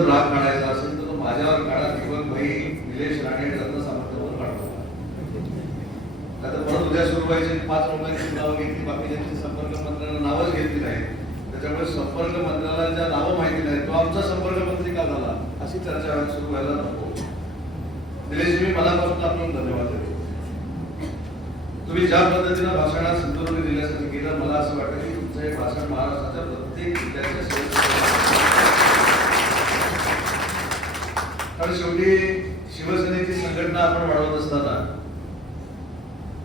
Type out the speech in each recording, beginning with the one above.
जर राग काढायचा असेल तर तो माझ्यावर काढा किंवा भाई निलेश राणे रत्न सामंतवर काढतो. आता परत उद्या सुरू व्हायचे पाच लोकांची नावं घेतली बाकीच्यांची संपर्क मंत्र्यांना नावच घेतली नाही त्याच्यामुळे संपर्क मंत्र्याला नावं माहिती नाही तो आमचा संपर्क मंत्री का झाला? अशी चर्चा सुरू व्हायला नको. निलेश मी मनापासून आपण धन्यवाद देतो. तुम्ही ज्या पद्धतीनं भाषणात सिंधुदुर्ग जिल्ह्यासाठी केलं मला असं वाटतं की तुमचं हे भाषण महाराष्ट्राच्या प्रत्येक जिल्ह्याच्या सेवेसाठी कारण शेवटी शिवसेनेची संघटना आपण वाढवत असताना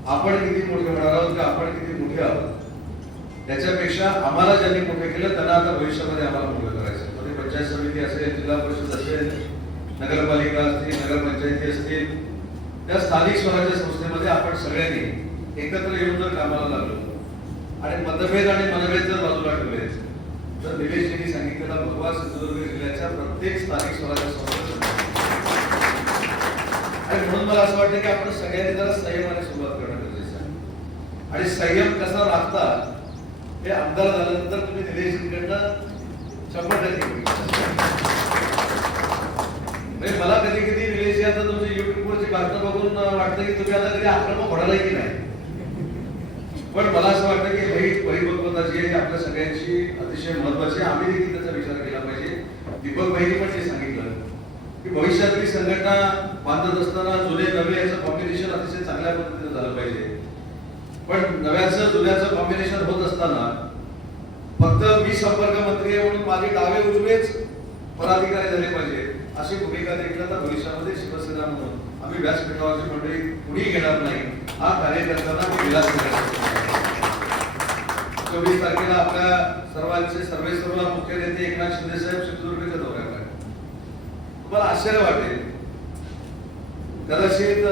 आपण किती मोठे होणार आहोत की आपण किती मोठे आहोत? त्याच्यापेक्षा आम्हाला ज्यांनी मोठे केलं त्यांना आता भविष्यामध्ये आम्हाला मोठं करायचं. मध्ये पंचायत समिती असेल जिल्हा परिषद असेल नगरपालिका असतील नगरपंचायती असतील त्या स्थानिक स्वराज्य संस्थेमध्ये आपण सगळ्यांनी एकत्र येऊन जर कामाला लागलो आणि मतभेद आणि मनभेद जर बाजूला ठेवले तर निलेशजींनी सांगितलेला भगवा सिंधुदुर्ग जिल्ह्याच्या प्रत्येक स्थानिक स्वराज्य संस्था म्हणून मला असं वाटतं की आपण सगळ्यांनी जरा संयमाने सुरुवात करणं गरजेचं आहे. आणि संयम कसा राखता हे आमदार झाल्यानंतर तुम्ही निलेशजींकडनं शंभर टक्के म्हणजे मला कधी कधी निलेश आता तुमची युट्यूबवरची बातम्या बघून वाटतं की तुम्ही आता कधी आक्रमक होणार की नाही. पण मला असं वाटतं की भाई परिपक्वता जी आहे आपल्या सगळ्यांची अतिशय महत्वाची आम्ही देखील त्याचा विचार केला पाहिजे. दीपक भाईने पण ते सांगितलं की भविष्यातली संघटना बांधत असताना जुने नवे याचं कॉम्बिनेशन अतिशय चांगल्या पद्धतीने झालं पाहिजे. पण नव्याचं जुन्याचं कॉम्बिनेशन होत असताना फक्त मी संपर्क मंत्री आहे म्हणून माझे डावे उजवेच पदाधिकारी झाले पाहिजे अशी भूमिका देखील आता भविष्यामध्ये शिवसेना म्हणून आम्ही व्यासपीठावरची मंडळी कुणी घेणार नाही. हा कार्यकर्त्यांना मी विलास चोवीस तारखेला आपल्या सर्वांचे सर्वे सर्वला मुख्य नेते एकनाथ शिंदे साहेब सिंधुदुर्ग दौऱ्यावर. तुम्हाला आश्चर्य वाटेल. कदाचित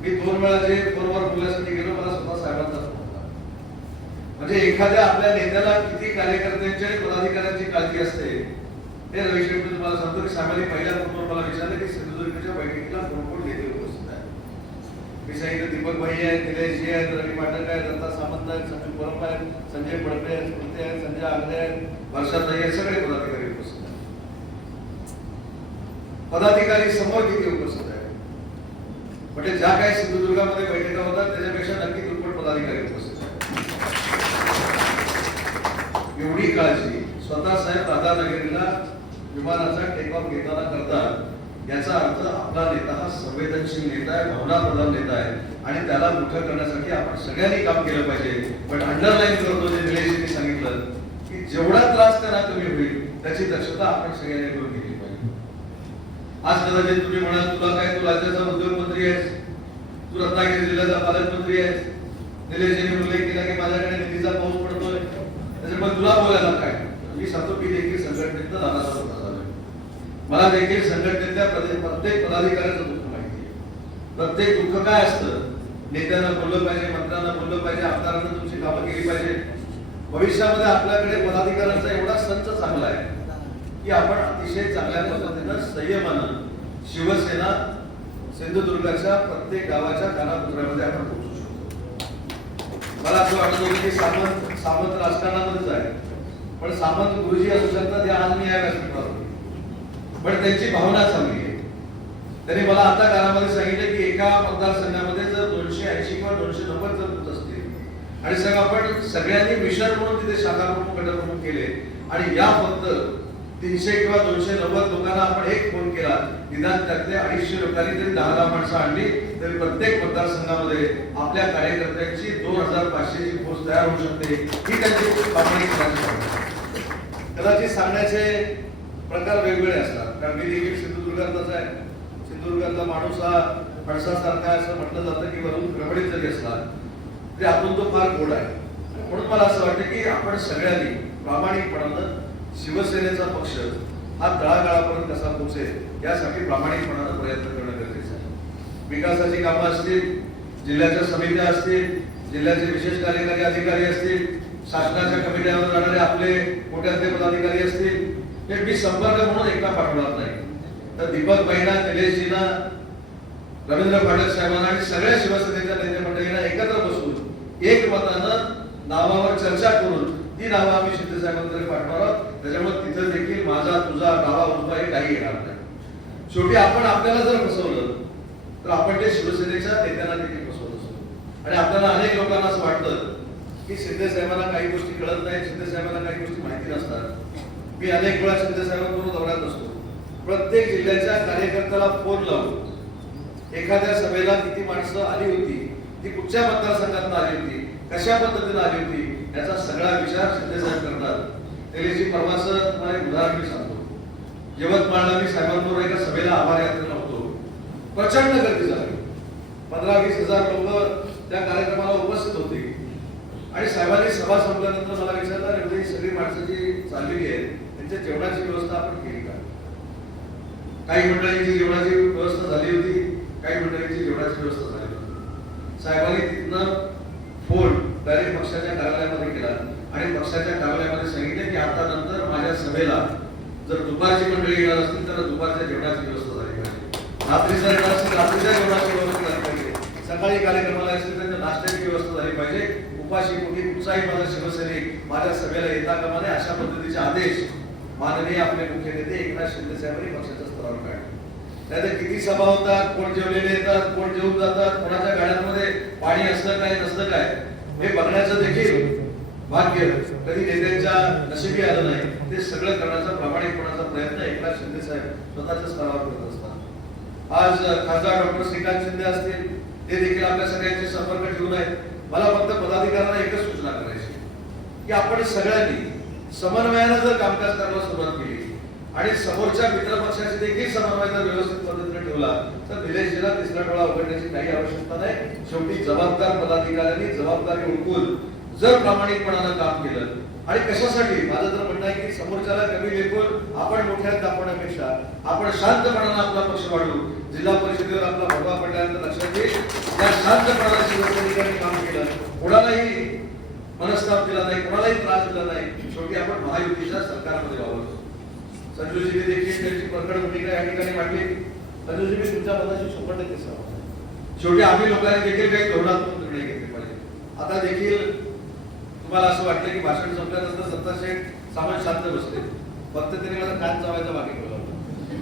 मी दोन वेळा जे फोनवर बोलण्यासाठी गेलो मला स्वतः साहेबांचा म्हणजे एखाद्या आपल्या नेत्याला किती कार्यकर्त्यांची आणि पदाधिकाऱ्यांची काळजी असते हे रविशंकर मला तुम्हाला सांगतो की साहेबांनी पहिल्या फोनवर मला विचारलं की सिंधुदुर्गच्या बैठकीला कोण कोण नेते उपस्थित आहे मी सांगितलं दीपक भाई आहेत निलेशजी आहेत रवी पाटक आहेत दत्ता सामंत आहेत संजू परब आहेत संजय पडपे आहेत स्मृती आहेत संजय आगरे आहेत वर्षात आहेत सगळे पदाधिकारी पदाधिकारी समोर किती उपस्थित आहेत. म्हणजे ज्या काही सिंधुदुर्गामध्ये बैठका होतात त्याच्यापेक्षा नक्की दुप्पट पदाधिकारी उपस्थित आहेत. एवढी काळजी स्वतः साहेब राधानगरीला विमानाचा टेक ऑफ घेताना करतात. याचा अर्थ आपला नेता हा संवेदनशील नेता आहे भावनाप्रधान नेता आहे. आणि त्याला मोठं करण्यासाठी आपण सगळ्यांनी काम केलं पाहिजे. पण अंडरलाईन करतो जे निलेशजींनी सांगितलं की जेवढा त्रास त्यांना कमी होईल त्याची दक्षता आपण सगळ्यांनी करून घेतली आज कदाचित तुम्ही म्हणाल तुला काय तू राज्याचा उद्योगमंत्री आहेस तू रत्नागिरी जिल्ह्याचा पालकमंत्री आहेस निलेशजींनी उल्लेख केला की माझ्याकडे निधीचा पाऊस पडतोय. त्याच्यामुळे तुला बोलायला काय? मी सांगतो की देखील संघटनेत दादाचा होता मला देखील संघटनेतल्या प्रत्येक प्रत्येक पदाधिकाऱ्याचं दुःख माहिती आहे. प्रत्येक दुःख काय असतं? नेत्यांना बोललं पाहिजे मंत्र्यांना बोललं पाहिजे आमदारांना तुमची कामं केली पाहिजे. भविष्यामध्ये आपल्याकडे पदाधिकाऱ्यांचा एवढा संच चांगला आहे. की आपण अतिशय चांगल्या पद्धतीनं संयमानं शिवसेना सिंधुदुर्गाच्या प्रत्येक गावाच्या कानापुत्रामध्ये आपण पोहोचू शकतो. मला असं वाटत होतं की सामंत सामंत राजकारणामध्येच आहे. पण सामंत गुरुजी असू शकतात हे आज मी या व्यासपीठावर पण त्यांची भावना चांगली आहे. त्यांनी मला आता कानामध्ये सांगितलं की एका मतदारसंघामध्ये जर दोनशे ऐंशी किंवा दोनशे नव्वद जर होत असतील आणि सगळं आपण सगळ्यांनी मिशन म्हणून तिथे शाखा प्रमुख गटप्रमुख केले आणि या फक्त तीनशे किंवा दोनशे नव्वद लोकांना आपण एक फोन केला. निदान त्यातले अडीचशे लोकांनी जरी दहा दहा माणसं आणली. तरी प्रत्येक मतदारसंघामध्ये आपल्या कार्यकर्त्यांची दोन हजार पाचशेची पोस्ट तयार होऊ शकते. ही त्यांची प्रामाणिक कदाचित सांगण्याचे प्रकार वेगवेगळे असतात. कारण मी देखील सिंधुदुर्गातलाच आहे. सिंधुदुर्गातला माणूस हा फणसासारखा असं म्हटलं जातं की वरून गडबडीत जरी असला तरी आतून तो फार गोड आहे. म्हणून मला असं वाटतं की आपण सगळ्यांनी प्रामाणिकपणानं शिवसेनेचा पक्ष हा तळागाळापर्यंत कसा पोहोचेल यासाठी प्रामाणिकपणानं प्रयत्न करणं गरजेचं आहे. विकासाची कामं असतील जिल्ह्याच्या समित्या असतील जिल्ह्याचे विशेष कार्यकारी अधिकारी असतील शासनाच्या कमिट्यावर जाणारे आपले मोठ्यातले पदाधिकारी असतील हे मी संपर्क म्हणून एकटा पाठवणार नाही. तर दीपक बहिणा निलेशजीना रवींद्र पाटील साहेबांना आणि सगळ्या शिवसेनेच्या नेते मंडळींना एकत्र बसून एक मतानं नावावर चर्चा करून ती नावं आम्ही शिंदे साहेबांकडे पाठवणार आहोत. त्याच्यामुळे तिथं देखील माझा तुझा डावा उजवा हे काही येणार नाही. शेवटी आपण आपल्याला जर फसवलं तर आपण ते शिवसेनेच्या नेत्यांना देखील फसवत असतो. आणि आपल्याला अनेक लोकांना असं वाटतं की शिंदे साहेबांना काही गोष्टी कळत नाही शिंदे साहेबांना काही गोष्टी माहिती नसतात. मी अनेक वेळा शिंदे साहेबांबरोबर दौऱ्यात असतो. प्रत्येक जिल्ह्याच्या कार्यकर्त्याला फोन लावून एखाद्या सभेला किती माणसं आली होती ती कुठच्या मतदारसंघातून आली होती कशा पद्धतीने आली होती याचा सगळा विचार शिंदे साहेब करतात. तेलीची परवाचं तुम्हाला एक उदाहरण मी सांगतो. यवतमाळला मी साहेबांबरोबर एका सभेला आभार यात्रेला होतो प्रचंड गर्दी झाली. पंधरा वीस हजार लोक त्या कार्यक्रमाला उपस्थित होते. आणि साहेबांनी सभा संपल्यानंतर मला विचारलं एवढी म्हणजे सगळी माणसं जी चाललेली आहेत त्यांच्या जेवणाची व्यवस्था आपण केली का? काही मंडळींची जेवणाची व्यवस्था झाली होती काही मंडळींची जेवणाची व्यवस्था झाली होती. साहेबांनी तिथनं फोन डायरेक्ट पक्षाच्या कार्यालयामध्ये केला. आणि पक्षाच्या कार्यालयामध्ये सांगितले की आता नंतर माझ्या सभेला जर दुपारची मंडळी येणार असतील तर दुपारच्या जेवणाची व्यवस्था झाली पाहिजे. रात्रीचा येणार असतील रात्रीच्या जेवणाची व्यवस्था झाली पाहिजे. सकाळी कार्यक्रमाला असतील तर नाश्त्याची व्यवस्था झाली पाहिजे. उपाशी कुठे कुठचाही माझा शिवसैनिक माझ्या सभेला येता कामा नये अशा पद्धतीचे आदेश माननीय आपले मुख्य नेते एकनाथ शिंदे साहेबांनी पक्षाच्या स्तरावर काढले. नाहीतर किती सभा होतात कोण जेवलेले येतात कोण जेवून जातात कोणाच्या गाड्यांमध्ये पाणी असलं काय नसतं काय हे बघण्याचं देखील भाग्य कधी नेत्यांच्या नशिबी आलं नाही ते सगळं करण्याचा प्रामाणिकपणाचा प्रयत्न एकनाथ शिंदे साहेब स्वतःच्या स्तरावर करत असतात. आज खासदार डॉक्टर श्रीकांत शिंदे असतील ते देखील आपल्या सगळ्यांचे संपर्क ठेवून आहेत मला फक्त पदाधिकाऱ्यांना एकच सूचना करायची की आपण सगळ्यांनी समन्वयानं जर कामकाज करायला सुरुवात केली आणि समोरच्या मित्रपक्षाशी देखील समन्वय जर व्यवस्थित पद्धतीने ठेवला तर निलेशजीला तिसरा डोळा उघडण्याची काही आवश्यकता नाही. शेवटी जबाबदार पदाधिकाऱ्यांनी जबाबदारी ओळखून जर प्रामाणिकपणानं काम केलं. आणि कशासाठी? माझं तर म्हणणं आहे की समोरच्याला कमी लेखून आपण मोठ्यात दाखवण्यापेक्षा आपण शांतपणानं आपला पक्ष वाढवू. जिल्हा परिषदेवर आपला भगवा पडल्यानंतर लक्षात येईल त्या शांतपणाला शिवसैनिकांनी काम केलं. कोणालाही मनस्ताप दिला नाही कोणालाही त्रास दिला नाही. शेवटी आपण महायुतीच्या सरकारमध्ये वावरतो संजूजीने देखील त्यांची प्रकट भूमिका या ठिकाणी मांडली. संजूजी तुमच्या मताशी शंभर टक्के सहमत शेवटी आम्ही लोकांनी देखील काही धोरणात्मक निर्णय घेतले पाहिजे. आता देखील तुम्हाला असं वाटलं की भाषण संपल्यानंतर सत्ताशेठ सामान शांत बसले. फक्त त्यांनी मला कान चावायचा बाकी ठेवला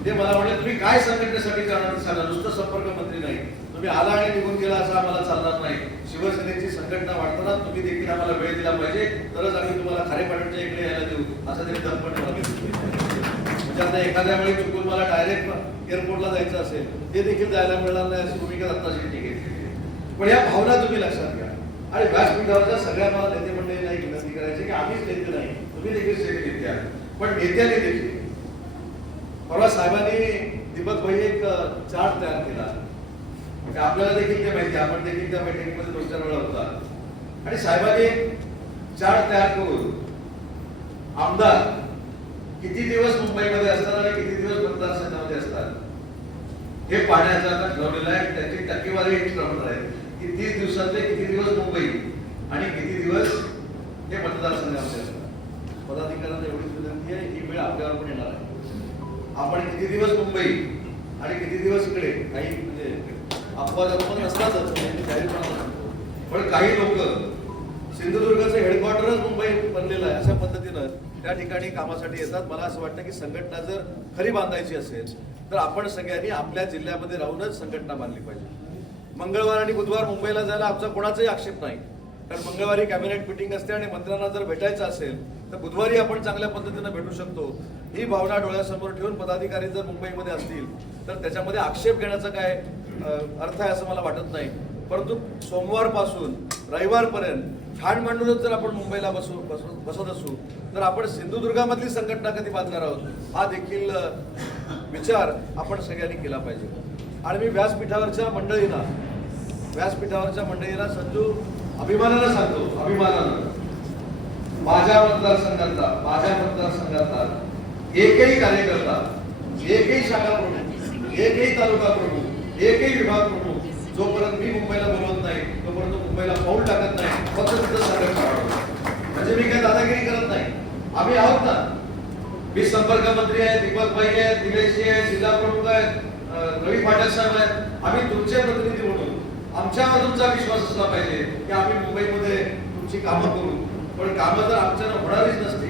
ते मला म्हणले तुम्ही काय संघटनेसाठी करणार सांगा. नुसतं संपर्क मंत्री नाही. तुम्ही आला आणि निघून गेला असं आम्हाला चालणार नाही. शिवसेनेची संघटना वाढताना तुम्ही देखील आम्हाला वेळ दिला पाहिजे. तरच आम्ही तुम्हाला खारेपाटणच्या इकडे यायला देऊ. असं तरी दर्पण मला म्हणजे एखाद्या वेळी चुकून मला डायरेक्ट एअरपोर्टला जायचं असेल ते देखील जायला मिळणार नाही अशी भूमिका दत्ता शेट्टी घेतली पण या भावना तुम्ही लक्षात घ्या. आणि व्यासपीठावरच्या सगळ्या मला नेते मंडळी नाही विनंती करायची की आम्हीच नेते नाही तुम्ही देखील सेवे नेते आहात. पण नेत्याने देखील. परवा साहेबांनी दीपक भाई एक चार्ट तयार केला. म्हणजे आपल्याला देखील ते माहिती आहे, आपण देखील त्या बैठकीमध्ये दोन चार वेळा होता. आणि साहेबांनी चार्ट तयार करून आमदार किती दिवस मुंबईमध्ये असतात आणि किती दिवस मतदारसंघामध्ये असतात? हे पाहण्याचा आता आहे. त्याची टक्केवारी एक ठरवणार आहे. की तीस दिवसातले किती दिवस मुंबई आणि किती दिवस हे मतदारसंघामध्ये असतात? पदाधिकाऱ्यांना एवढीच विनंती आहे. ही वेळ आपल्यावर पण येणार आहे. आपण किती दिवस मुंबई आणि किती दिवस इकडे? काही म्हणजे अपवाद अपवाद असतातच म्हणजे पण काही लोक सिंधुदुर्गाचं हेडक्वार्टरच मुंबई बनलेलं आहे अशा पद्धतीनं त्या ठिकाणी कामासाठी येतात. मला असं वाटतं की संघटना जर खरी बांधायची असेल तर आपण सगळ्यांनी आपल्या जिल्ह्यामध्ये राहूनच संघटना बांधली पाहिजे. मंगळवार आणि बुधवार मुंबईला जायला आमचा कोणाचाही आक्षेप नाही. कारण मंगळवारी कॅबिनेट मिटिंग असते आणि मंत्र्यांना जर भेटायचं असेल तर बुधवारी आपण चांगल्या पद्धतीनं भेटू शकतो. ही भावना डोळ्यासमोर ठेवून पदाधिकारी जर मुंबईमध्ये असतील तर त्याच्यामध्ये आक्षेप घेण्याचा काय अर्थ आहे असं मला वाटत नाही. परंतु सोमवारपासून रविवारपर्यंत ठाण मांडूनच जर आपण मुंबईला बसू बसू बसत असू तर आपण सिंधुदुर्गामधली संघटना कधी बांधणार आहोत. हा देखील विचार आपण सगळ्यांनी केला पाहिजे. आणि मी व्यासपीठावरच्या मंडळीला व्यासपीठावरच्या मंडळीला संजू अभिमानानं सांगतो अभिमानानं. माझ्या मतदारसंघातला माझ्या मतदारसंघातला एकही कार्यकर्ता एकही शाखा प्रमुख एकही तालुका प्रमुख एकही विभाग प्रमुख जोपर्यंत मी मुंबईला बोलवत नाही तोपर्यंत मुंबईला पाऊल टाकत नाही. फक्त तिथं संघटना म्हणजे मी काय दादागिरी करत नाही. आम्ही आहोत ना. मी संपर्क मंत्री आहे दीपक भाई आहे निलेशजी आहे जिल्हा प्रमुख आहेत रवी पाटील साहेब आहेत. आम्ही तुमचे प्रतिनिधी म्हणून. आमच्यावर तुमचा विश्वास असला पाहिजे की आम्ही मुंबईमध्ये तुमची कामं करू. पण कामं तर आमच्यानं होणारीच नसती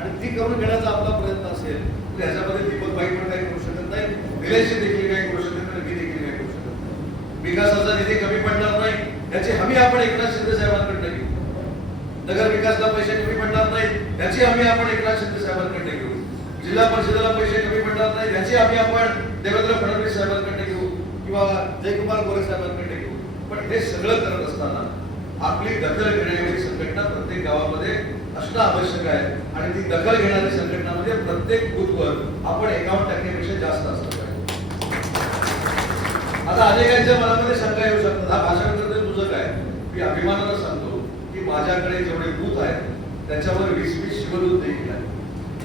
आणि ती करून घेण्याचा आपला प्रयत्न असेल तर ह्याच्यामध्ये दीपक बाई पण काही करू शकत नाही निलेशजी देखील काही करू शकत नाही मी देखील काही करू शकत नाही. विकासाचा निधी कमी पडणार नाही. याची हमी आपण एकनाथ शिंदे साहेबांकडे घेऊ. नगर विकासला पैसे कमी पडणार नाही याची हमी आपण एकनाथ शिंदे साहेबांकडे घेऊ. जिल्हा परिषदेला पैसे कमी पडणार नाही याची हमी आपण देवेंद्र फडणवीस साहेबांकडे घेऊ किंवा जयकुमार गोरे साहेबांकडे घेऊ. पण हे सगळं करत असताना आपली दखल घेण्याची संघटना प्रत्येक गावामध्ये असणं आवश्यक आहे. आणि ती दखल घेणारी संघटनामध्ये प्रत्येक बूथवर आपण एकावन्न टक्क्यापेक्षा जास्त असलं पाहिजे आता अनेकांच्या मनामध्ये शंका येऊ शकतात. हा भाषण मी अभिमानानं सांगतो की माझ्याकडे जेवढे बूथ आहेत त्याच्यावर वीस वीस शिवदूत देखील आहे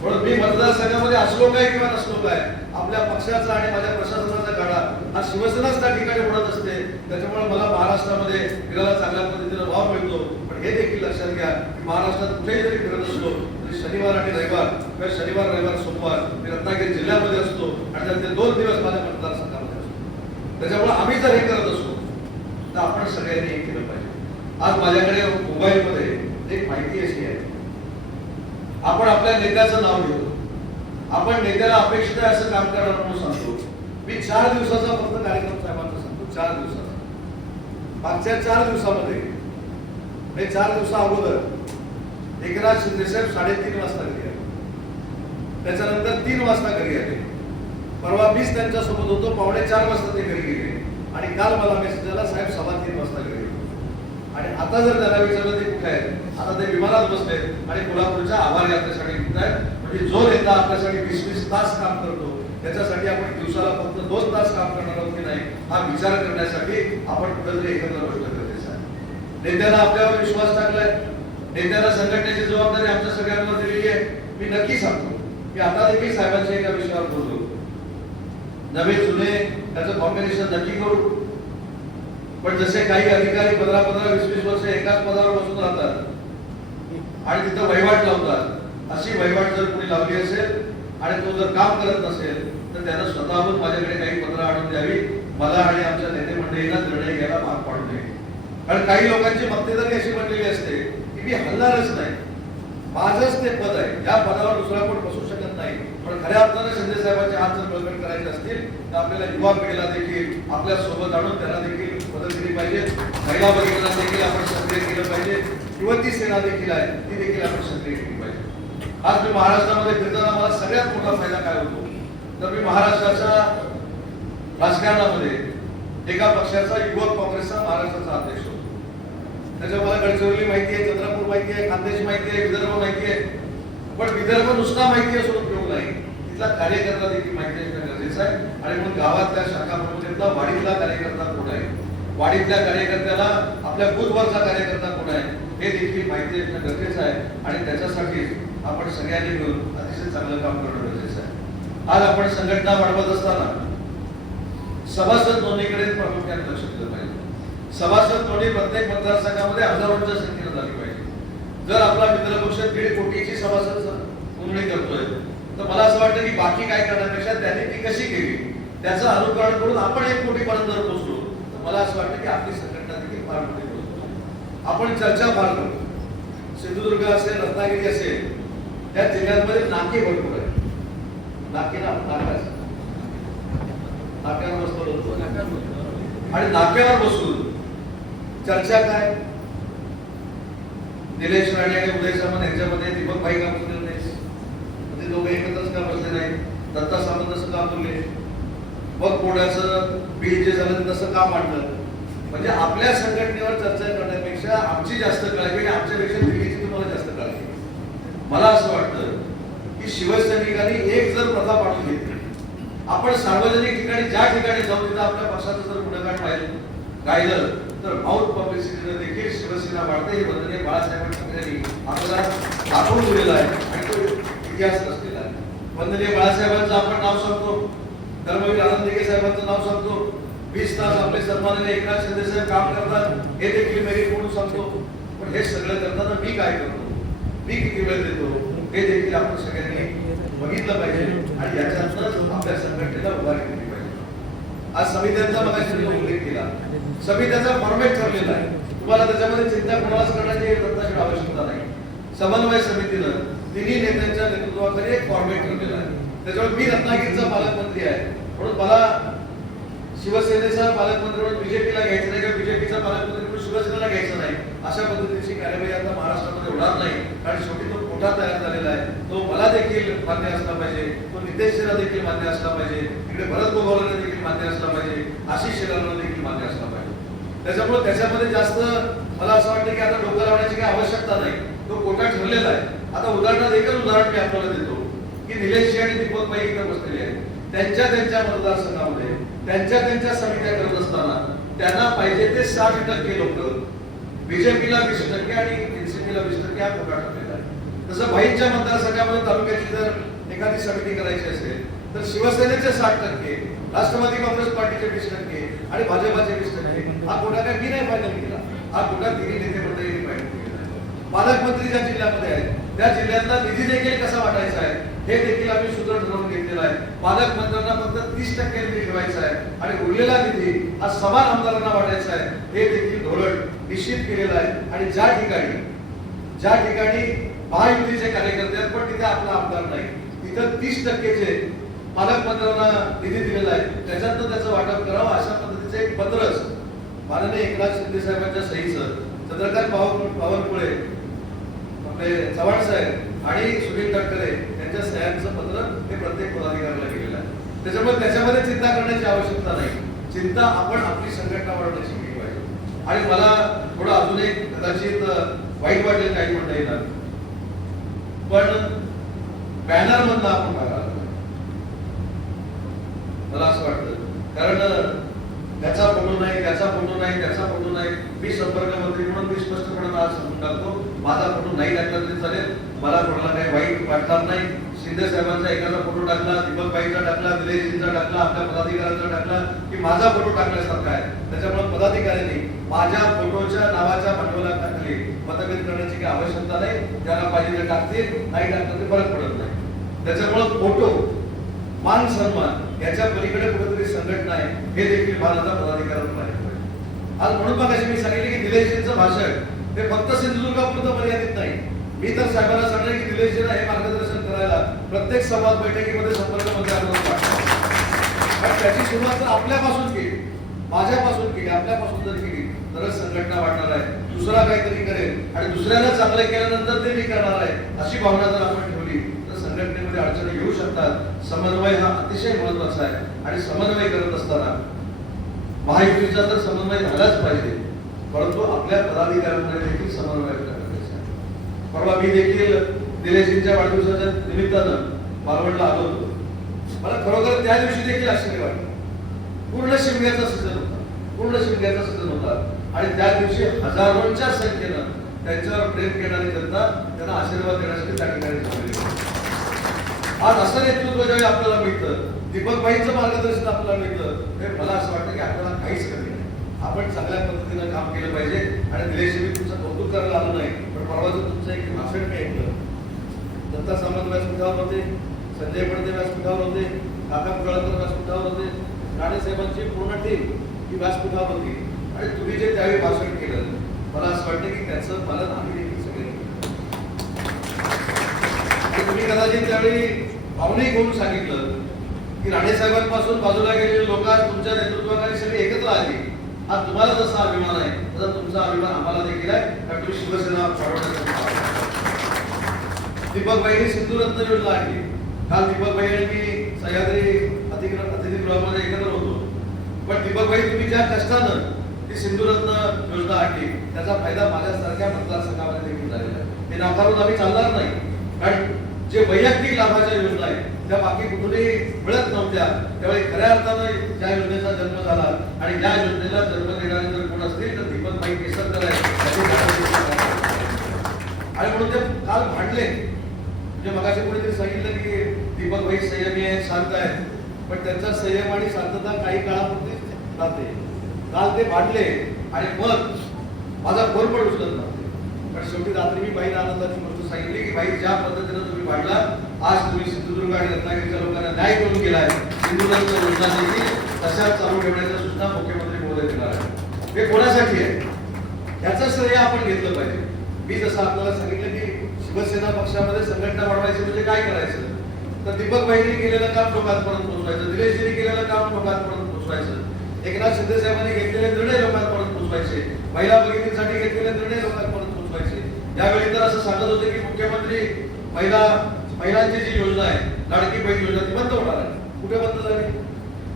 म्हणून मी मतदारसंघामध्ये असलो काय किंवा नसलो काय आपल्या पक्षाचा आणि माझ्या प्रशासनाचा गाडा हा शिवसेनाच त्या ठिकाणी उडत असते. त्याच्यामुळे मला महाराष्ट्रामध्ये फिरायला चांगल्या पद्धतीने भाव मिळतो. पण हे देखील लक्षात घ्या की महाराष्ट्रात कुठेही जरी फिरत असलो तरी शनिवार आणि रविवार किंवा शनिवार रविवार सोमवार मी रत्नागिरी जिल्ह्यामध्ये असतो आणि त्यातले दोन दिवस माझ्या मतदारसंघामध्ये असतो. त्याच्यामुळे आम्ही जर हे करत असतो तर आपण सगळ्यांनी हे केलं पाहिजे. आज माझ्याकडे मोबाईलमध्ये एक माहिती अशी आहे. आपण आपल्या नेत्याचं नाव घेतो. आपण नेत्याला अपेक्षित आहे असं काम करणार म्हणून सांगतो. मी चार दिवसाचा फक्त कार्यक्रम साहेबांचा सांगतो. चार दिवसाचा. मागच्या चार दिवसामध्ये हे चार दिवसा अगोदर एकनाथ शिंदे साहेब साडेतीन वाजता घरी आले. त्याच्यानंतर तीन वाजता घरी आले. परवा मीच त्यांच्यासोबत होतो. पावणे चार वाजता ते घरी गेले. आणि काल मला मेसेज आला साहेब सव्वा तीन वाजता आणि आता जर त्याला विचारलं ते कुठे आहेत आता ते विमानात बसले आणि कोल्हापूरच्या आभार यात्रेसाठी निघत आहेत म्हणजे जो नेता आपल्यासाठी वीस वीस तास काम करतो त्याच्यासाठी आपण दिवसाला फक्त दोन तास काम करणार आहोत की नाही हा विचार करण्यासाठी आपण कुठेतरी एकत्र गोष्ट गरजेचं आहे नेत्याला आपल्यावर विश्वास टाकलाय. नेत्याला संघटनेची जबाबदारी आमच्या सगळ्यांवर दिलेली आहे. मी नक्की सांगतो की आता देखील साहेबांच्या एका विषयावर बोलतो. नवे जुने त्याचं कॉम्बिनेशन नक्की करू. पण जसे काही अधिकारी पंधरा पंधरा वीस वीस वर्ष एकाच पदावर बसून राहतात आणि तिथं वहिवाट लावतात अशी वहिवाट जर कोणी लावली असेल आणि तो जर काम करत नसेल तर त्यानं स्वतःहून माझ्याकडे काही पत्र आणून द्यावी. मला आणि आमच्या नेते मंडळींना निर्णय घ्यायला भाग पाडू नये. कारण काही लोकांची मक्तेदारी अशी म्हणलेली असते की मी हलणारच नाही. माझंच ते पद आहे. या पदावर दुसरा कोण बसू शकत नाही. पण खऱ्या अर्थानं शिंदे साहेबांचे हात जर बळकट करायचे असतील तर आपल्याला युवा पिढीला देखील आपल्यासोबत आणून त्यांना देखील मदत केली पाहिजे महिला भगिनींना देखील आपण सक्रिय केलं पाहिजे. युवती सेना देखील आहे ती देखील आपण सक्रिय केली पाहिजे. आज मी महाराष्ट्रामध्ये फिरताना मला सगळ्यात मोठा फायदा काय होतो? तर मी महाराष्ट्राच्या राजकारणामध्ये एका पक्षाचा युवक काँग्रेसचा महाराष्ट्राचा अध्यक्ष होतो. त्याच्या मला गडचिरोली माहिती आहे चंद्रपूर माहिती आहे खानदेश माहिती आहे विदर्भ माहिती आहे. पण विदर्भ नुसता माहिती असून उपयोग नाही. तिथला कार्यकर्ता देखील माहिती असणं गरजेचं आहे. आणि म्हणून गावातल्या शाखा प्रमुखांना वाढीतला कार्यकर्ता कोण आहे? वाडीतल्या कार्यकर्त्याला आपल्या बूथवरचा कार्यकर्ता कोण आहे हे देखील माहिती असणं गरजेचं आहे. आणि त्याच्यासाठी आपण सगळ्यांनी मिळून अतिशय चांगलं काम करणं गरजेचं आहे. आज आपण संघटना वाढवत असताना सभासद नोंदणीकडे प्रामुख्याने लक्ष दिलं पाहिजे. सभासद नोंदणी प्रत्येक मतदारसंघामध्ये हजारोंच्या संख्येनं झाली पाहिजे. जर आपला मित्रपक्ष दीड कोटीची सभासद नोंदणी करतोय तर मला असं वाटतं की बाकी काय करण्यापेक्षा त्यांनी ती कशी केली? त्याचं अनुकरण करून आपण एक कोटीपर्यंत पोहोचलो मला असं वाटतं की आपली संघटना देखील फार मोठी पोहोचतो आपण चर्चा फार करतो. सिंधुदुर्ग असेल रत्नागिरी असेल त्या जिल्ह्यांमध्ये नाके भरपूर आहेत. नाके ना नाका नाक्यावर बसतो आणि नाक्यावर बसून चर्चा काय? निलेश राणे आणि उदय सामंत यांच्यामध्ये दीपक भाई काम बसलेले नाही ते दोघे एकत्रच का बसले नाही दत्ता सामंत असं बोलले? मग कोणाचं बिल जे झालं तसं का मांडलं? म्हणजे आपल्या संघटनेवर चर्चा करण्यापेक्षा आमची जास्त काळजी आणि आमच्यापेक्षा दिल्लीची तुम्हाला जास्त काळजी. मला असं वाटतं की शिवसैनिकांनी एक जर प्रथा पाडून घेतली आपण सार्वजनिक ठिकाणी ज्या ठिकाणी जाऊ तिथं आपल्या पक्षाचं जर गुणगान पाहिलं गायलं तर माउथ पब्लिसिटीनं देखील शिवसेना वाढते. हे वंदनीय बाळासाहेब ठाकरेंनी आपल्याला दाखवून दिलेला आहे आणि तो इतिहास असलेला आहे. वंदनीय बाळासाहेबांचं आपण नाव सांगतो. धर्मवीर आनंद दिघे साहेबांचं नाव सांगतो. वीस तास आपले सन्माननीय एकनाथ शिंदे साहेब काम करतात. हे देखील मेरिट म्हणून सांगतो. पण हे सगळं करताना मी काय करतो? मी किती वेळ देतो? हे देखील आपण सगळ्यांनी बघितलं पाहिजे. आणि याच्यानंतरच आपल्या संघटनेला उभारी केली पाहिजे. आज समित्यांचा मला उल्लेख केला. समित्याचा फॉर्मेट ठरलेला आहे. तुम्हाला त्याच्यामध्ये चिंता कोणालाच करण्याची दत्ताची आवश्यकता नाही. समन्वय समितीनं तिन्ही नेत्यांच्या नेतृत्वाखाली एक फॉर्मेट ठरलेला आहे. त्याच्यामुळे मी रत्नागिरीचा पालकमंत्री आहे. म्हणून मला शिवसेनेचा पालकमंत्री म्हणून बीजेपीला घ्यायचं नाही किंवा बीजेपीचा पालकमंत्री म्हणून शिवसेनेला घ्यायचं नाही अशा पद्धतीची कार्यवाही आता महाराष्ट्रामध्ये होणार नाही. कारण शेवटी तो मोठा तयार झालेला आहे तो मला देखील मान्य असला पाहिजे तो नितेशला देखील मान्य असला पाहिजे तिकडे भरत गोगावलेला देखील मान्य असला पाहिजे आशिष शेलारला देखील मान्य असला पाहिजे. त्याच्यामुळे त्याच्यामध्ये जास्त मला असं वाटतं की आता डोकं लावण्याची काही आवश्यकता नाही. तो कोटा ठरलेला आहे. आता उदाहरणार्थ एकच उदाहरण मी आपल्याला देतो. की निलेशजी आणि दीपक बाई इथं बसलेले आहेत. त्यांच्या त्यांच्या मतदारसंघामध्ये त्यांच्या त्यांच्या समित्या करत असताना त्यांना पाहिजे ते साठ टक्के लोक बीजेपीला वीस टक्के आणि एनसीपीला वीस टक्के हा कोटा ठरलेला आहे. तसं भाईंच्या मतदारसंघामध्ये तालुक्याची जर एखादी समिती करायची असेल तर शिवसेनेचे साठ टक्के राष्ट्रवादी काँग्रेस पार्टीचे वीस टक्के आणि भाजपाचे वीस टक्के. हा कोटा काय मी नाही फायनल केला. हा कोटा तिन्ही नेते मंडळींनी फायनल केला. पालकमंत्री ज्या जिल्ह्यामध्ये आहेत त्या जिल्ह्यातला निधी देखील कसा वाटायचा आहे? हे देखील आम्ही सूत्र ठरवून घेतलेलं आहे. पालकमंत्र्यांना फक्त तीस टक्के निधी ठेवायचा आहे आणि उरलेला निधी हा समान आमदारांना वाटायचा आहे. हे देखील धोरण निश्चित केलेलं आहे. आणि ज्या ठिकाणी ज्या ठिकाणी महायुतीचे कार्यकर्ते आहेत पण तिथे आपला आमदार नाही. तिथं तीस टक्केचे पालकमंत्र्यांना निधी दिलेला आहे त्याच्यातनं त्याचं वाटप करावं अशा पद्धतीचं एक पत्रच माननीय एकनाथ शिंदे साहेबांच्या सहीचं. चंद्रकांत बावन बावनकुळे आपले चव्हाण साहेब आणि सुनील तटकरे यांच्या सह्यांचं पत्र हे प्रत्येक पदाधिकाऱ्याला गेलेलं आहे. त्याच्यामुळे त्याच्यामध्ये चिंता करण्याची आवश्यकता नाही. चिंता आपण आपली संघटना वाढवण्याची केली पाहिजे. आणि मला थोडं अजून एक कदाचित वाईट वाटेल काही म्हणता येणार. पण बॅनर मधला आपण बघायला मला असं वाटतं. कारण त्याचा फोटो नाही त्याचा फोटो नाही त्याचा फोटो नाही. मी संपर्क मंत्री म्हणून मी स्पष्टपणे आज सांगून टाकतो. माझा फोटो नाही टाकला तरी चालेल. मला कोणाला काही वाईट वाटणार नाही. शिंदे साहेबांचा एखादा फोटो टाकला दीपक बाईचा टाकला दिलेशजींचा टाकला आपल्या पदाधिकाऱ्यांचा टाकला की माझा फोटो टाकल्यासारखा आहे. त्याच्यामुळे पदाधिकाऱ्यांनी माझ्या फोटोच्या नावाच्या भांडवलाखाली मतभेद करण्याची काही आवश्यकता नाही. त्याला पाहिजे ते टाकतील नाही टाकलं ते फरक पडत नाही. त्याच्यामुळे फोटो मान सन्मान याच्या पलीकडे कुठेतरी संघटना आहे. हे देखील भारताचा पदाधिकाऱ्यांना माहिती आज म्हणून मग मी सांगितले की निलेशजींचं भाषण ते फक्त सिंधुदुर्गापुरतं मर्यादित नाही. मी तर साहेबांना सांगेल की निलेशजींना हे मार्गदर्शन करायला प्रत्येक संवाद बैठकीमध्ये संपर्क मंत्री कारण त्याची सुरुवात तर आपल्यापासून केली. माझ्यापासून केली आपल्यापासून जर केली तरच संघटना वाढणार आहे. दुसरा काहीतरी करेल आणि दुसऱ्याला चांगलं केल्यानंतर ते मी करणार आहे अशी भावना जर आपण ठेवली तर संघटनेमध्ये अडचणी येऊ शकतात. समन्वय हा अतिशय महत्त्वाचा आहे. आणि समन्वय करत असताना महायुतीचा तर समन्वय झालाच पाहिजे. परंतु आपल्या पदाधिकाऱ्यांमध्ये देखील समन्वय करणार परवा मी देखील दिलेशींच्या वाढदिवसाच्या निमित्तानं मालवणला आलो होतो. मला खरोखर त्या दिवशी देखील आश्चर्य वाटलं. पूर्ण शिमग्याचा सीझन होता. पूर्ण शिमग्याचा सीझन होता. आणि त्या दिवशी हजारोंच्या संख्येनं त्यांच्यावर प्रेम करणारी जनता त्यांना आशीर्वाद देण्यासाठी त्या ठिकाणी जमलेली आज असं नेतृत्व ज्यावेळी आपल्याला मिळतं दीपक भाईंचं मार्गदर्शन आपल्याला मिळतं हे मला असं वाटतं की आपल्याला काहीच कमी नाही. आपण चांगल्या पद्धतीनं काम केलं पाहिजे आणि दिलेशी मी तुमचं कौतुक करायला आलो नाही. परवाचं तुमचं एक भाषण मी ऐकलं दत्ता सामंत व्यासपीठावर होते संजय पडते व्यासपीठावर होते काका कुळकर व्यासपीठावर होते राणेसाहेबांची पूर्ण टीम ही व्यासपीठावर होती. आणि तुम्ही जे त्यावेळी भाषण केलं मला असं वाटतं की त्याचं मला आम्ही देखील सगळे तुम्ही कदाचित त्यावेळी भावनिक होऊन सांगितलं की राणेसाहेबांपासून बाजूला गेलेले लोक आज तुमच्या नेतृत्वाखाली सगळे एकत्र आली. हा तुम्हाला जसा अभिमान आहे तसा तुमचा अभिमान आम्हाला देखील आहे. कारण तुम्ही शिवसेना दीपक भाईंनी सिंधुरत्न योजना आणली काल दीपक भाई आणि मी सह्याद्री अतिथीगृहामध्ये एकत्र होतो. पण दीपक भाई तुम्ही ज्या कष्टानं ती सिंधुरत्न योजना आणली त्याचा फायदा माझ्यासारख्या मतदारसंघामध्ये देखील झालेला आहे. ते नाकारून आम्ही चालणार नाही. कारण जे वैयक्तिक लाभाच्या योजना आहेत त्या बाकी कुठूनही मिळत नव्हत्या त्यावेळी खऱ्या अर्थानं ज्या योजनेचा जन्म झाला आणि या योजनेला जन्म देणारे जर कोण असतील तर दीपक भाई केसरकर आहे. आणि म्हणून ते काल भांडले. म्हणजे मगाशी कोणीतरी सांगितलं की दीपक भाई संयमी आहे शांत आहे. पण त्यांचा संयम आणि शांतता काही काळापुरती जाते काल ते भांडले आणि मग माझा फोन पण उचलत नव्हते. पण शेवटी रात्री मी बाईला आनंदाची गोष्ट सांगितली की बाई ज्या पद्धतीनं तुम्ही भांडला आज तुम्ही सिंधुदुर्ग आणि रत्नागिरीच्या लोकांना न्याय करून गेलाय सिंधुदुर्ग योजना देखील तशाच चालू ठेवण्याचा सुद्धा मुख्यमंत्री महोदय देणार आहे हे कोणासाठी आहे? याचं श्रेय आपण घेतलं पाहिजे. मी जसं आपल्याला सांगितलं की शिवसेना पक्षामध्ये संघटना वाढवायची म्हणजे काय करायचं? तर दीपक भाईने केलेलं काम लोकांपर्यंत पोहोचवायचं दिलेशजीने केलेलं काम लोकांपर्यंत पोहोचवायचं. एकनाथ शिंदे साहेबांनी घेतलेले निर्णय लोकांपर्यंत पोहोचवायचे. महिला भगिनींसाठी घेतलेले निर्णय लोकांपर्यंत पोहोचवायचे. यावेळी तर असं सांगत होते की मुख्यमंत्री महिला महिलांची जी योजना आहे लाडकी बहीण योजना ती बंद होणार आहे. कुठे बंद झाली?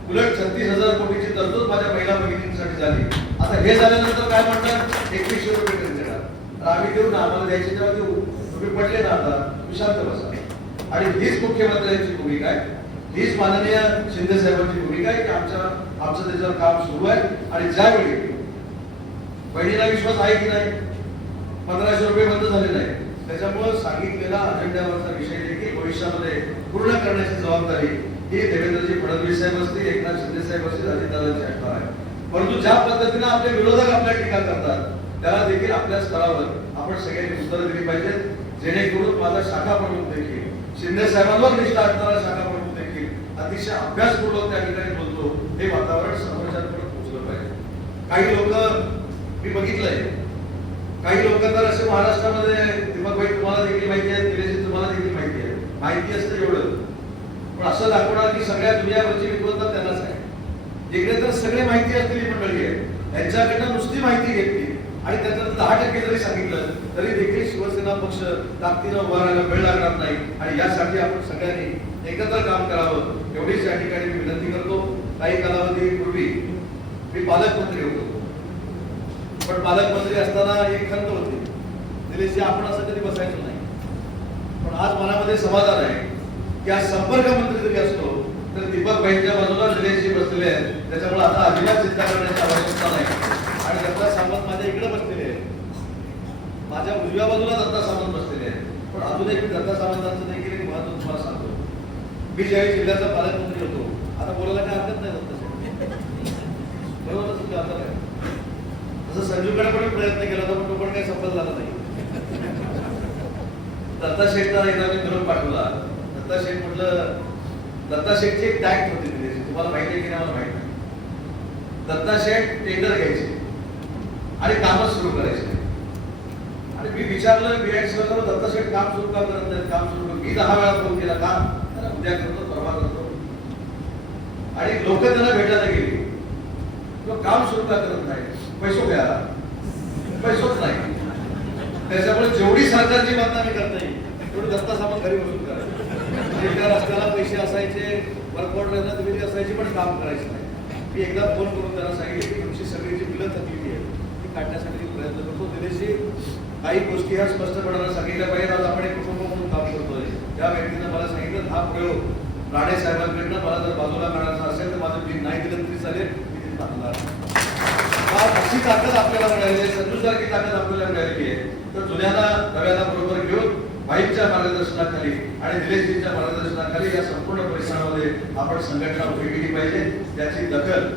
उलट छत्तीस हजार कोटीची तरतूद माझ्या महिला बहिणींसाठी झाली. आता हे झाल्यानंतर काय म्हणतात? एकवीसशे रुपये देणार. तर आम्ही देऊ ना आम्हाला द्यायचे तेव्हा देऊ. तुम्ही पडले ना आता विशांत बसा. आणि हीच मुख्यमंत्र्यांची भूमिका आहे. हीच माननीय शिंदे साहेबांची भूमिका आहे की आमच्या आमचं त्याच्यावर काम सुरू आहे. आणि ज्यावेळी बहिणीला विश्वास आहे की नाही? पंधराशे रुपये बंद झाले नाही. त्याच्यामुळे सांगितलेला अजेंड्यावरचा विषय देखील भविष्यामध्ये पूर्ण करण्याची जबाबदारी ही देवेंद्रजी फडणवीस साहेब असतील एकनाथ शिंदे साहेब असतील अजितदादांची असणार आहे. परंतु ज्या पद्धतीने आपले विरोधक आपल्या टीका करतात त्याला देखील आपल्या स्तरावर आपण सगळ्यांनी उत्तरं दिली पाहिजेत. जेणेकरून माझा शाखा प्रमुख देखील शिंदे साहेबांवर निष्ठा असणारा शाखा प्रमुख देखील अतिशय अभ्यासपूर्वक त्या ठिकाणी बोलतो हे वातावरण समोरच्यापर्यंत पोहोचलं पाहिजे. काही लोक मी बघितलंय काही लोक तर असे महाराष्ट्रामध्ये दीपक तुम्हाला देखील माहिती आहे दिलेशी तुम्हाला देखील माहिती आहे माहिती असतं एवढं. पण असं दाखवणार की सगळ्या दुनियावरची विद्वत्ता त्यांनाच आहे. इकडे तर सगळे माहिती असलेली मंडळी आहे त्यांच्याकडनं नुसती माहिती घेतली आणि त्याच्यात दहा टक्के जरी सांगितलं तरी देखील शिवसेना पक्ष ताकदीनं उभा राहायला वेळ लागणार नाही. आणि यासाठी आपण सगळ्यांनी एकत्र काम करावं. एवढीच या ठिकाणी मी विनंती करतो. काही कालावधीपूर्वी मी पालकमंत्री होतो. पण पालकमंत्री असताना एक खंत होती. दिलेशजी आपण असं कधी बसायचं नाही. पण आज मनामध्ये समाधान आहे की आज संपर्क मंत्री जरी असतो तर दीपक भाईच्या बाजूला निलेशजी बसलेले आहेत. त्याच्यामुळे आता अजिबात चिंता करण्याची आवश्यकता नाही. आणि दत्ता सावंत माझ्या इकडे बसलेले आहेत. माझ्या उजव्या बाजूला दत्ता सावंत बसलेले आहेत. पण अजून एक मी दत्ता सावंतांचं देखील एक महत्त्व तुम्हाला सांगतो. मी ज्यावेळी जिल्ह्याचा पालकमंत्री होतो आता बोलायला काय हरकत नाही दत्ता साहेब. बरोबर तुमच्या आता आहे तसं संजूकडे पण प्रयत्न केला होता पण तो पण काही सफल झाला नाही. दत्ता शेठला एकदा मी निरोप पाठवला. दत्ता शेठ म्हटलं दत्ता शेठची एक टॅक्ट होती तिथे तुम्हाला माहिती आहे की नाही मला माहिती नाही. दत्ता शेठ टेंडर घ्यायचे आणि कामच सुरू करायचे. आणि मी विचारलं बिआय सर दत्ता शेठ काम सुरू का करत नाही काम सुरू कर मी दहा वेळा फोन केला का? उद्या करतो परवा करतो. आणि लोक त्यांना भेटायला गेली. किंवा काम सुरू का करत नाही? पैसो मिळाला. पैसोच नाही. त्याच्यामुळे जेवढी सरकारची बदनामी करता येईल तेवढी दत्ता सामान घरी बसून करायची रस्त्याला पैसे असायचे वर्कआउट दिलेली असायची पण काम करायचं नाही. मी एकदा फोन करून त्यांना सांगितले की तुमची सगळी जी बिलं थकलेली आहे ती काढण्यासाठी प्रयत्न करतो. दिलेशी काही गोष्टी ह्या स्पष्टपणाला सांगितल्या पाहिजे आज आपण एक कुटुंब म्हणून काम करतोय. त्या व्यक्तीनं मला सांगितलं हा प्रयोग राणे साहेबांकडनं मला जर बाजूला मिळायचा असेल तर माझं बिल नाही दिलं तरी चालेल मी ते अशी ताकद आपल्याला मिळाली आहे संजूसारखी ताकद आपल्याला मिळालेली आहे. तर जुन्याला नव्याला बरोबर घेऊन भाईच्या मार्गदर्शनाखाली आणि निलेशजींच्या मार्गदर्शनाखाली या संपूर्ण परिसरामध्ये आपण संघटना उभी केली पाहिजे. त्याची दखल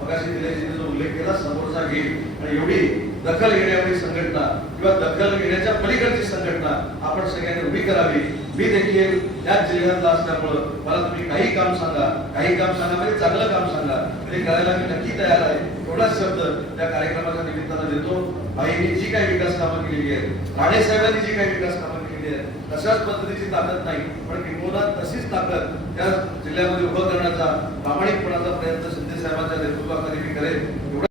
मगाशी निलेशजीने जो उल्लेख केला समोरचा घेईल. आणि एवढी दखल घेण्यावाली संघटना किंवा दखल घेण्याच्या पलीकडची संघटना आपण सगळ्यांनी उभी करावी. मी देखील त्याच जिल्ह्यातला असल्यामुळं मला तुम्ही काही काम सांगा काही काम सांगा म्हणजे चांगलं काम सांगा. ते करायला मी नक्की तयार आहे. एवढाच शब्द त्या कार्यक्रमाच्या निमित्तानं देतो. बाईंनी जी काही विकास कामं केलेली आहेत राणे साहेबांनी जी काही विकास कामं केलेली आहेत तशाच पद्धतीची ताकद नाही. पण किंबहुना तशीच ताकद त्या जिल्ह्यामध्ये उभं करण्याचा प्रामाणिकपणाचा प्रयत्न शिंदे साहेबांच्या नेतृत्वाखाली मी करेन.